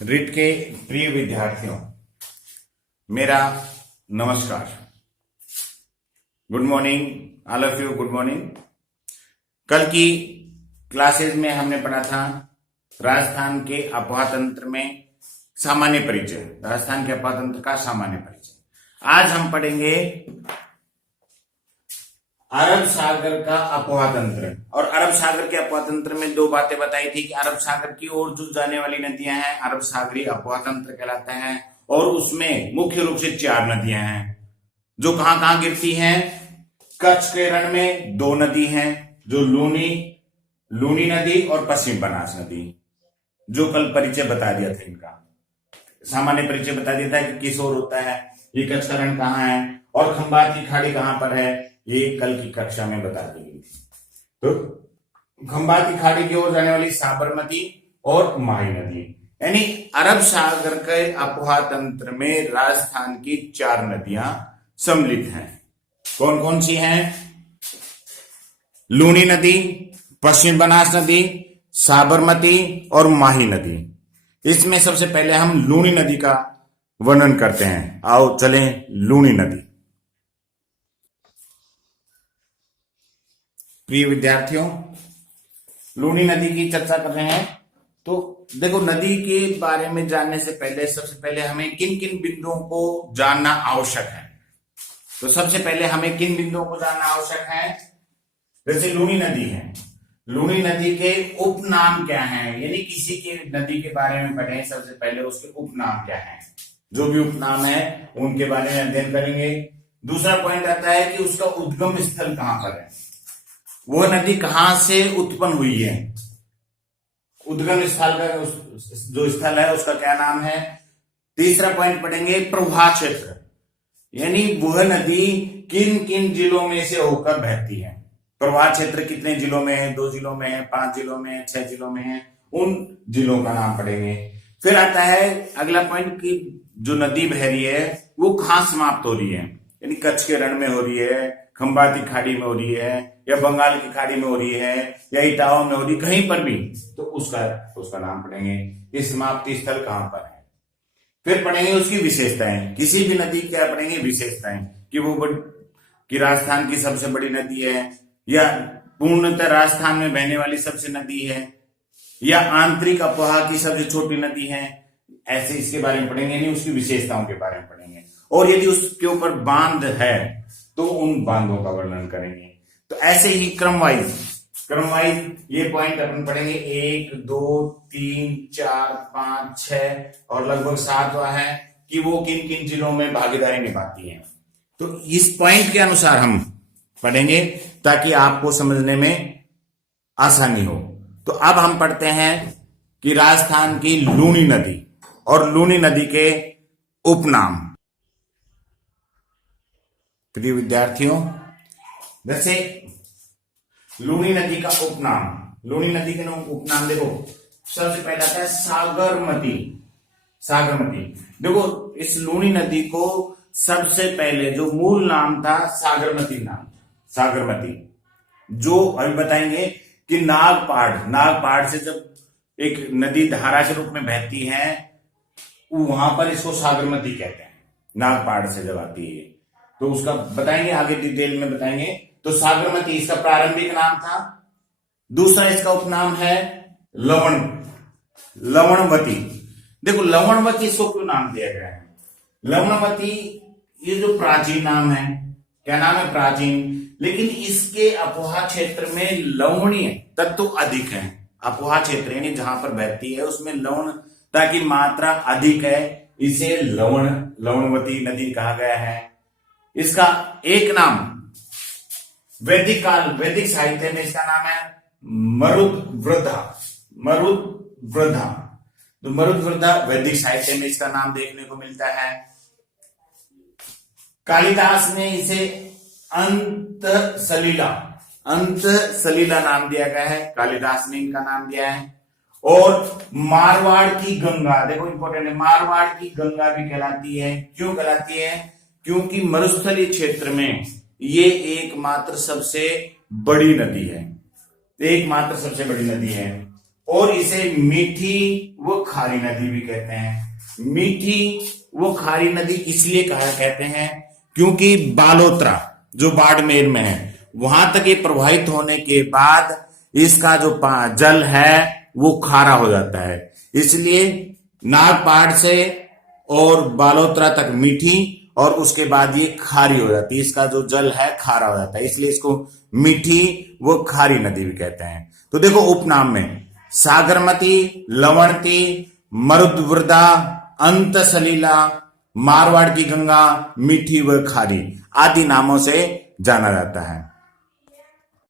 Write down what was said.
Writ के प्रिय विद्यार्थियों, मेरा नमस्कार। Good morning all of you, good morning. कल की क्लासेज में हमने पढ़ा था राजस्थान के अफवाह में सामान्य परिचय, राजस्थान के अफवाह का सामान्य परिचय। आज हम पढ़ेंगे अरब सागर का अफवाह तंत्र। और अरब सागर के अफवाह तंत्र में दो बातें बताई थी कि अरब सागर की ओर जो जाने वाली नदियां हैं अरब सागरी अफवाह तंत्र कहलाता है, और उसमें मुख्य रूप से 4 नदियां हैं जो कहां कहां गिरती हैं। कच्छ के रण में 2 नदी हैं, जो लूनी नदी और पश्चिम बनास नदी, जो कल परिचय बता दिया था। इनका सामान्य परिचय बता दिया था कि किस ओर होता है, ये कच्छ का रण कहां है और खंबात की खाड़ी कहां पर है, ये कल की कक्षा में बता दी गई थी। तो खंबात की खाड़ी की ओर जाने वाली साबरमती और माही नदी, यानी अरब सागर के अफवाह तंत्र में राजस्थान की 4 नदियां सम्मिलित हैं। कौन कौन सी हैं? लूनी नदी, पश्चिम बनास नदी, साबरमती और माही नदी। इसमें सबसे पहले हम लूनी नदी का वर्णन करते हैं। आओ चलें लूनी नदी। प्रिय विद्यार्थियों, लूनी नदी की चर्चा कर रहे हैं। तो देखो, नदी के बारे में जानने से पहले सबसे पहले हमें किन किन बिंदुओं को जानना आवश्यक है। तो सबसे पहले हमें किन बिंदुओं को जानना आवश्यक है? जैसे लूनी नदी है, लूनी नदी के उपनाम क्या हैं, यानी किसी के नदी के बारे में पढ़ें सबसे पहले उसके उपनाम क्या हैं। जो भी उपनाम है उनके बारे में अध्ययन करेंगे। दूसरा पॉइंट आता है कि उसका उद्गम स्थल कहां पर है, वो नदी कहां से उत्पन्न हुई है, उद्गम स्थल का जो स्थल है उसका क्या नाम है। तीसरा पॉइंट पढ़ेंगे प्रवाह क्षेत्र, यानी वह नदी किन किन जिलों में से होकर बहती है। प्रवाह क्षेत्र कितने जिलों में है, 2 जिलों में है, 5 जिलों में है, 6 जिलों में है, उन जिलों का नाम पढ़ेंगे। फिर आता है अगला पॉइंट कि जो नदी बह रही है वो कहां समाप्त हो रही है, यानी कच्छ के रण में हो रही है, खंबात की खाड़ी में हो रही है, या बंगाल की खाड़ी में हो रही है, या इटावा में हो रही है, कहीं पर भी, तो उसका नाम पढ़ेंगे कि समाप्ति स्थल कहां पर है। फिर पढ़ेंगे उसकी विशेषताएं, किसी भी नदी क्या पढ़ेंगे, विशेषताएं, कि वो कि राजस्थान की सबसे बड़ी नदी है, या पूर्णतः राजस्थान में बहने वाली सबसे नदी है, या आंतरिक अफवाह की सबसे छोटी नदी है। ऐसे इसके बारे में पढ़ेंगे, नहीं उसकी विशेषताओं के बारे में पढ़ेंगे। और यदि उसके ऊपर बांध है तो उन बांधों का वर्णन करेंगे। तो ऐसे ही क्रमवाइज ये पॉइंट अपन पढ़ेंगे। 1 2 3 4 5 6 और लगभग 7वां है कि वो किन किन जिलों में भागीदारी निभाती है। तो इस पॉइंट के अनुसार हम पढ़ेंगे ताकि आपको समझने में आसानी हो। तो अब हम पढ़ते हैं कि राजस्थान की लूनी नदी और लूनी नदी के उपनाम। प्रिय विद्यार्थियों, जैसे लूनी नदी का उपनाम, लूनी नदी के उपनाम देखो, सबसे पहला आता है सागरमती। देखो, इस लूनी नदी को सबसे पहले जो मूल नाम था सागरमती, जो अभी बताएंगे कि नागपाड़ से जब एक नदी धारा के रूप में बहती है वहां पर इसको सागरमती कहते हैं। नागपाड़ से जब आती है तो उसका बताएंगे, आगे डिटेल में बताएंगे। तो सागरमती इसका प्रारंभिक नाम था। दूसरा इसका उपनाम है लवणवती। देखो, लवणवती इसको क्यों नाम दिया गया है? लवणवती ये जो प्राचीन नाम है, क्या नाम है? प्राचीन। लेकिन इसके अफवाह क्षेत्र में लवणीय तत्व अधिक है। अफवाह क्षेत्र यानी जहां पर बहती है उसमें लवणता की मात्रा अधिक है, इसे लवणवती नदी कहा गया है। इसका एक नाम वैदिक साहित्य में इसका नाम है मरुद्वृद्धा। तो मरुद्वृद्धा वैदिक साहित्य में इसका नाम देखने को मिलता है। कालिदास ने इसे अंतसलिला नाम दिया गया है, कालिदास ने इनका नाम दिया है। और मारवाड़ की गंगा, देखो इंपॉर्टेंट है, मारवाड़ की गंगा भी कहलाती है। क्यों कहलाती है? क्योंकि मरुस्थलीय क्षेत्र में ये एकमात्र सबसे बड़ी नदी है, और इसे मीठी व खारी नदी भी कहते हैं। मीठी वो खारी नदी इसलिए कहा कहते हैं क्योंकि बालोतरा जो बाड़मेर में है वहां तक ये प्रवाहित होने के बाद इसका जो जल है वो खारा हो जाता है, इसलिए नागपाड़ से और बालोतरा तक मीठी और उसके बाद ये खारी हो जाती है, इसका जो जल है खारा हो जाता है, इसलिए इसको मीठी वो खारी नदी भी कहते हैं। तो देखो उपनाम में सागरमती, लवणती, मरुद्वृदा, अंत सलीला, मारवाड़ की गंगा, मीठी व खारी आदि नामों से जाना जाता है।